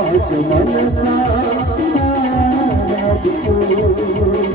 I'm not going.